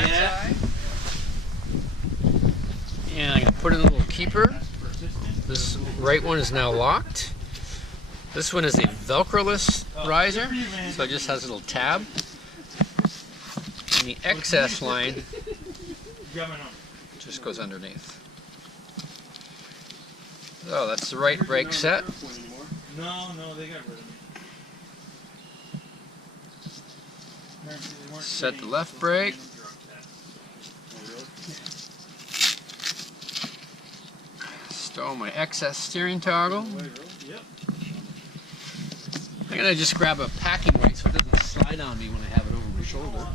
side. And I'm going to put in a little keeper. This right one is now locked. This one is a Velcro-less riser, so it just has a little tab. And the excess line just goes underneath. So that's the right brake set. No, they got rid of me. Set the left brake. Stow my excess steering toggle. I'm gonna just grab a packing weight so it doesn't slide on me when I have it over my shoulder.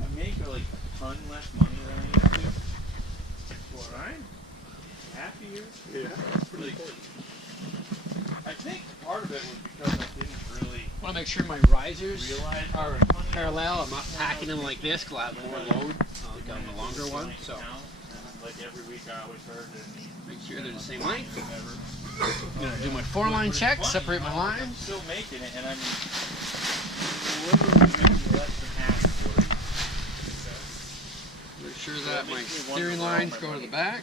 I make like a ton less money than I used to. What, I'm happier? Yeah. Like, I think part of it was because I didn't really I want to make sure my risers are parallel. I'm not packing them like this because I have more load on the longer one. So like every week I always heard that make sure they're the same length. I'm going to do my 4-line check, separate my lines. I'm still making it, and I'm literally making less than half of what I make sure that my steering lines go to the back.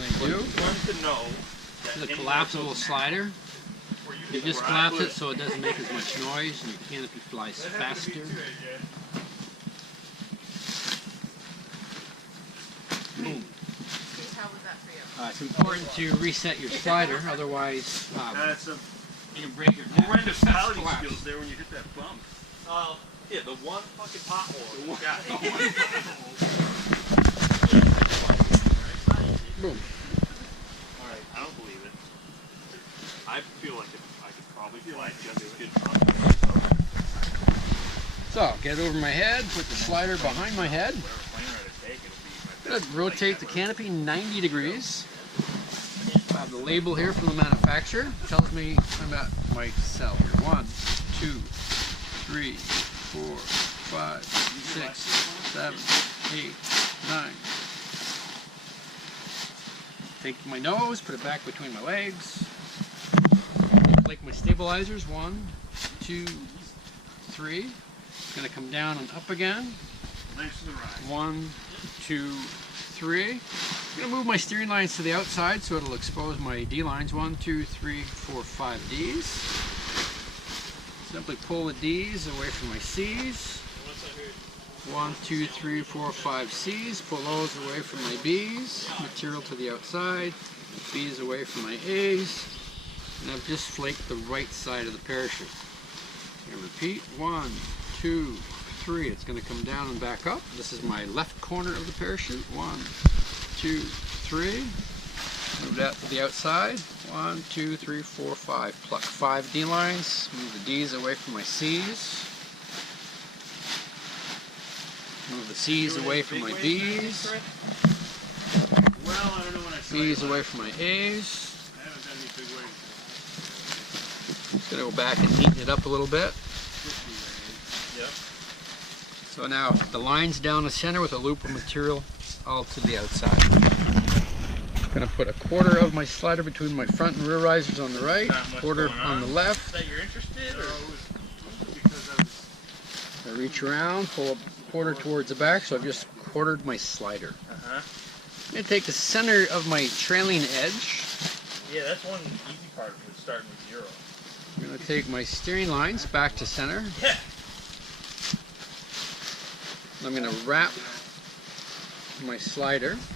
They do. One to know. This is a collapsible slider. You just collapse it so it doesn't make as much noise and your canopy flies faster. Boom. How was that for you? It's important to reset your slider, otherwise you can break your neck. Horrendous piloting skills there when you hit that bump. Yeah, the one fucking pothole. Boom. Alright, I don't believe it. I feel like I could probably fly just as good. So, get it over my head, put the slider behind my head. I'm going to rotate the canopy 90 degrees. I have the label here from the manufacturer. It tells me I'm at my cell here. 1, 2, 3, 4, 5, 6, 7, 8, 9. Take my nose, put it back between my legs. Like my stabilizers. 1, 2, 3. It's going to come down and up again. 1, 2, 3. I'm going to move my steering lines to the outside so it'll expose my D lines. 1, 2, 3, 4, 5 Ds. Simply pull the Ds away from my Cs. 1, 2, 3, 4, 5 C's. Pull those away from my B's. Material to the outside. B's away from my A's. And I've just flaked the right side of the parachute. And repeat. 1, 2, 3. It's going to come down and back up. This is my left corner of the parachute. 1, 2, 3. Move that to the outside. 1, 2, 3, 4, 5. Pluck 5 D lines. Move the D's away from my C's. Move the C's away from my B's. B's away from my A's. Just going to go back and neaten it up a little bit. So now the line's down the center with a loop of material all to the outside. I'm going to put a quarter of my slider between my front and rear risers on the right, quarter on the left. That you're interested, or I reach around, pull a quarter towards the back, so I've just quartered my slider. I'm going to take the center of my trailing edge. Yeah, that's one easy part of it, starting with 0. I'm going to take my steering lines back to center. Yeah. I'm going to wrap my slider with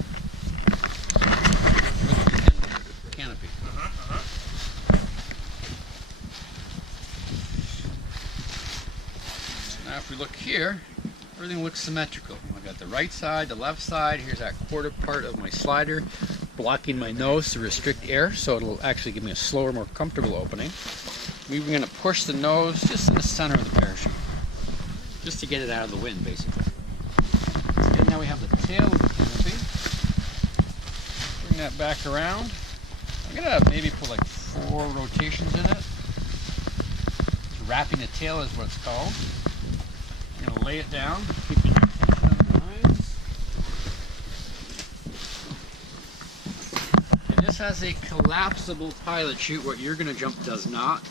the canopy. So now if we look here, everything looks symmetrical. I've got the right side, the left side. Here's that quarter part of my slider blocking my nose to restrict air, so it'll actually give me a slower, more comfortable opening. We're going to push the nose just in the center of the parachute, just to get it out of the wind, basically. And now we have the tail of the canopy. Bring that back around. I'm going to maybe put like 4 rotations in it. Wrapping the tail is what it's called. I'm going to lay it down, keeping your attention on the lines. And this has a collapsible pilot chute. What you're going to jump does not.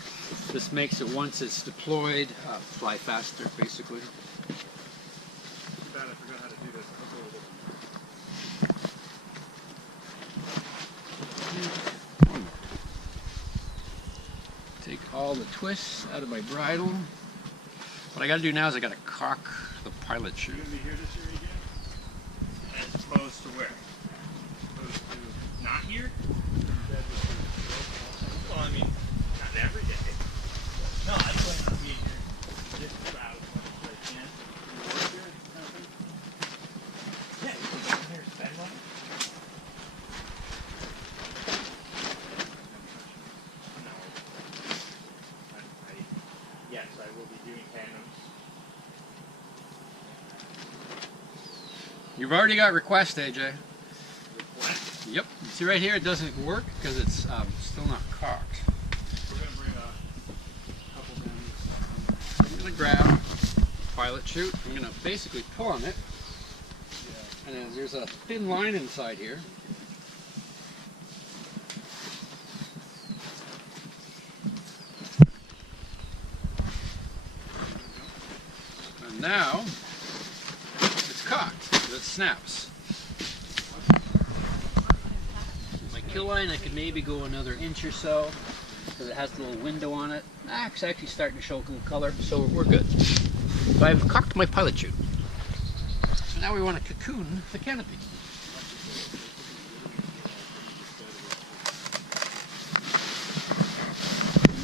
This makes it, once it's deployed, fly faster, basically. Take all the twists out of my bridle. What I got to do now is I got to cock the pilot chute. You're going to be here this year again? As opposed to where? As opposed to not here? Well, I mean, not every day. No, I plan on being here just about as much as I can. You work here or something? Yeah, you can come here and spend money. No. Yes, I will be doing tandems. You've already got request, AJ. Request? Yep. See right here, it doesn't work because it's still not cocked. We're going to bring a couple down. I'm going to grab pilot chute. I'm going to basically pull on it. Yeah. And then there's a thin line inside here. And now it's cocked. It snaps. My kill line, I could maybe go another inch or so because it has a little window on it. It's actually starting to show good color, so we're good. So I've cocked my pilot chute. So now we want to cocoon the canopy.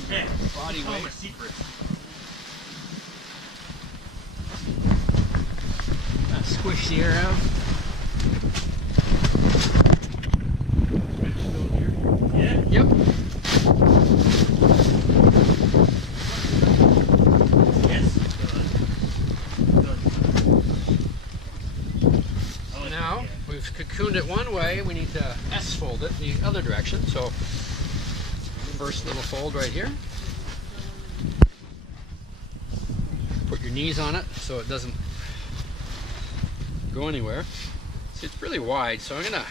Hey, Body weight. my secret. Squish the air out. Yeah? Yep. Yes. Now we've cocooned it one way, we need to S-fold it the other direction. So first little fold right here. Put your knees on it so it doesn't go anywhere. See, it's really wide, so I'm gonna.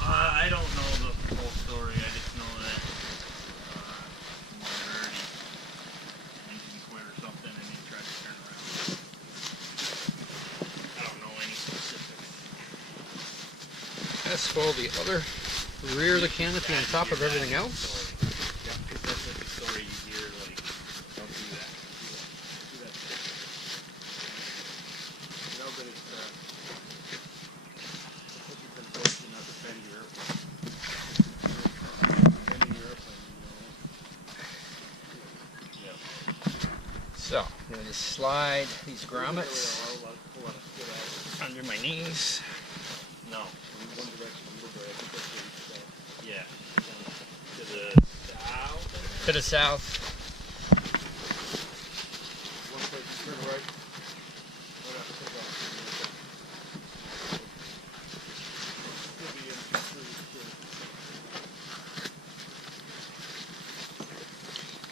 I don't know the whole story. I just know that engine quit or something, and he tried to turn around. I don't know any specifics. S-fold the other rear of the canopy on top of everything else. Yeah, because that's like the story you hear, like, don't do that. Do that. No, but it's, what you've been fortunate not to bend your airplane. Bending your airplane, you know. Yeah. So I'm gonna just slide these grommets under my knees. No. One direction, a little bit. I think that's what you said. Yeah. To the south? To the south. One place you turn right.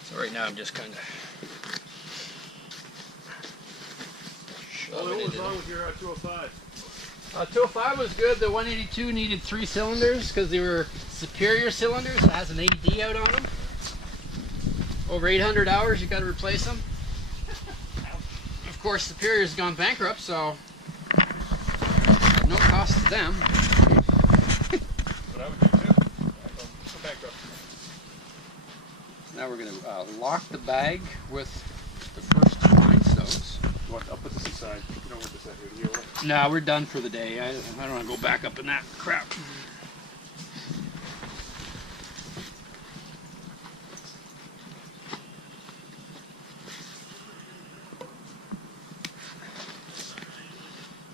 So right now I'm just kind of Well, what was wrong with your 205? 205 was good. The 182 needed 3 cylinders because they were superior cylinders. It has an AD out on them. Over 800 hours, you got to replace them. Of course, Superior's gone bankrupt, so no cost to them. But I would do too. Go bankrupt. Now we're going to lock the bag with the first 2 line stones. I'll put this aside. You don't want this out here, do you? No, we're done for the day. I don't want to go back up in that crap.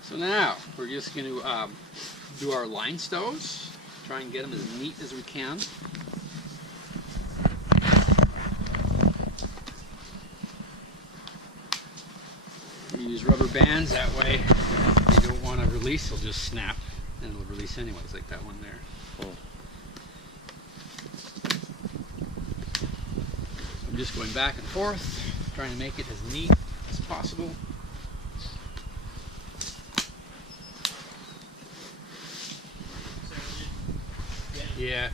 So now we're just going to do our line stows. Try and get them as neat as we can. Use rubber bands, that way if you don't want to release, it'll just snap and it'll release anyways, like that one there. I'm just going back and forth, trying to make it as neat as possible. Yeah.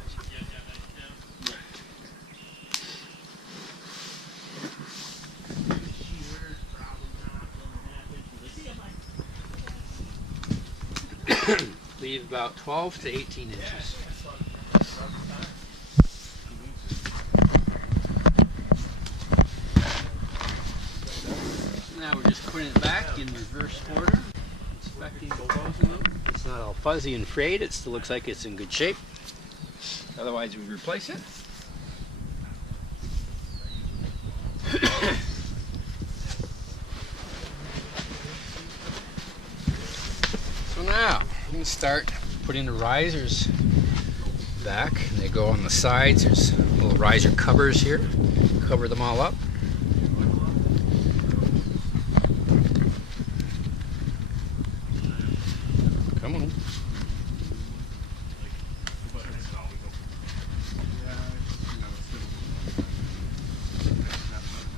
about 12 to 18 inches. Now we're just putting it back in reverse order, inspecting the closing loop. It's not all fuzzy and frayed, it still looks like it's in good shape. Otherwise we'd replace it. So now I'm going to start putting the risers back. And they go on the sides. There's little riser covers here. Cover them all up. Come on.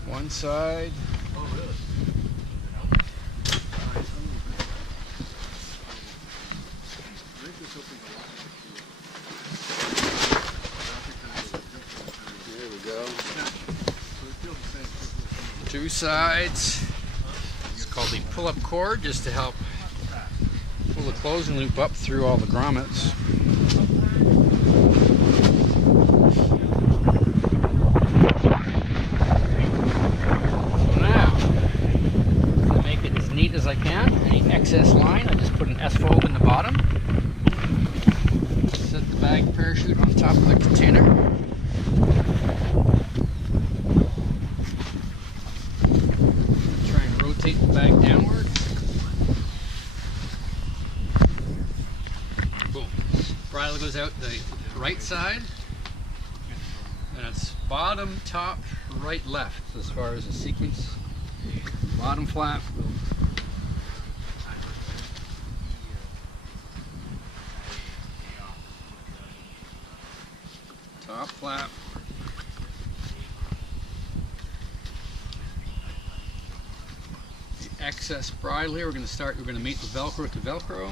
One side. There we go. Two sides. It's called the pull-up cord, just to help pull the closing loop up through all the grommets. So now, to make it as neat as I can, any excess line, I just put an S-fold in the bottom. Set the bag parachute on top of the container. Try and rotate the bag downward. Boom. Bridle goes out the right side. And it's bottom, top, right, left as far as the sequence. Bottom flap. Top flap. The excess bridle here, we're going to mate the Velcro to Velcro.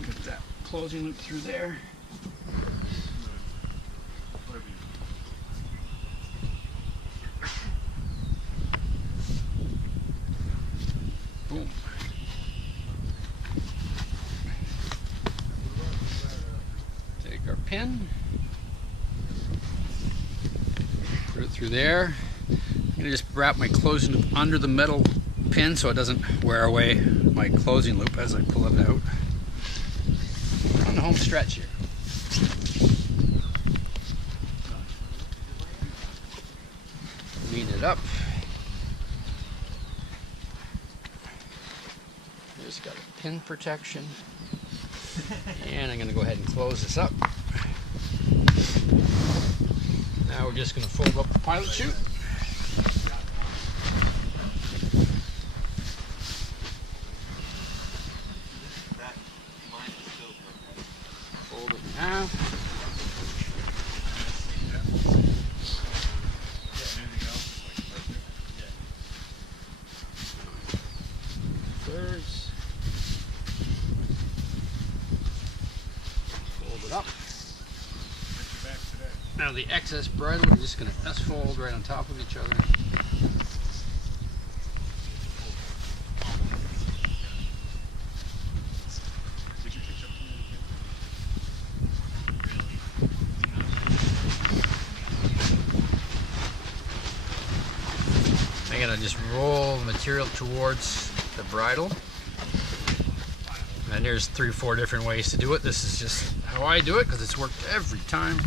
Get that closing loop through there. Boom. Take our pin, put it through there. I'm going to just wrap my closing loop under the metal pin so it doesn't wear away my closing loop as I pull it out. On the home stretch here. Lean it up. Just got a pin protection. And I'm going to go ahead and close this up. Now we're just going to fold up the pilot chute. Fold it in half. Thirds. Fold it up. Now the excess bridle, we're just going to S-fold right on top of each other. I'm going to just roll the material towards the bridle. And there's 3 or 4 different ways to do it. This is just how I do it because it's worked every time.